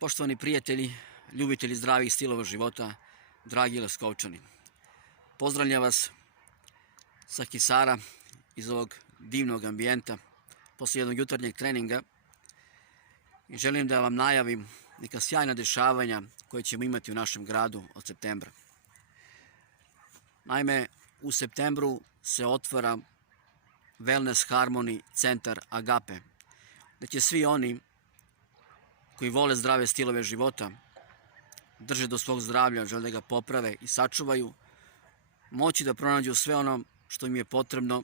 Poštovani prijatelji, ljubitelji zdravih stilova života, dragi Leskovčani. Pozdravljam vas sa Hisara iz ovog divnog ambijenta poslije jednog jutarnjeg treninga i želim da vam najavim neka sjajna dešavanja koje ćemo imati u našem gradu od septembra. Naime, u septembru se otvara Wellness Harmony centar Agape, gdje će svi oni koji vole zdrave stilove života, drže do svog zdravlja, žele da ga poprave i sačuvaju, moći da pronađu sve ono što im je potrebno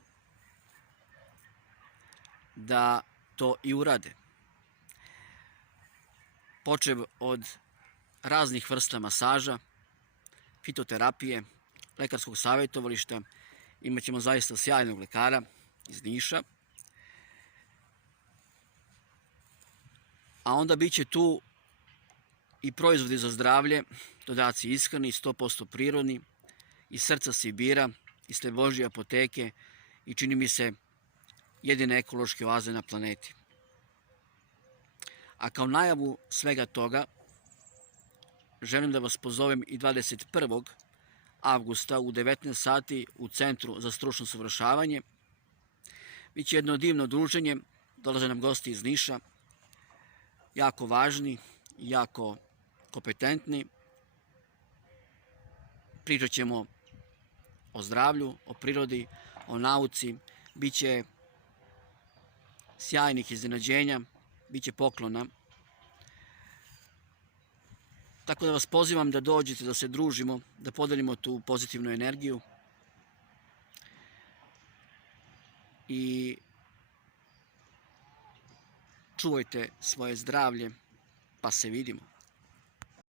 da to i urade. Počev od raznih vrsta masaža, fitoterapije, lekarskog savjetovališta, imat ćemo zaista sjajnog lekara iz Niša, a onda bit će tu i proizvodi za zdravlje, dodaci ishrani, 100% prirodni, iz srca Sibira, iz te Božje apoteke i čini mi se jedine ekološke oaze na planeti. A kao najavu svega toga, želim da vas pozovem i 21. avgusta u 19 sati u Centru za stručno usavršavanje. Biće jedno divno druženje, dolaze nam gosti iz Niša, jako važni, jako kompetentni. Pričat ćemo o zdravlju, o prirodi, o nauci, bit će sjajnih iznenađenja, bit će poklona. Tako da vas pozivam da dođete, da se družimo, da podelimo tu pozitivnu energiju i čuvajte svoje zdravlje, pa se vidimo.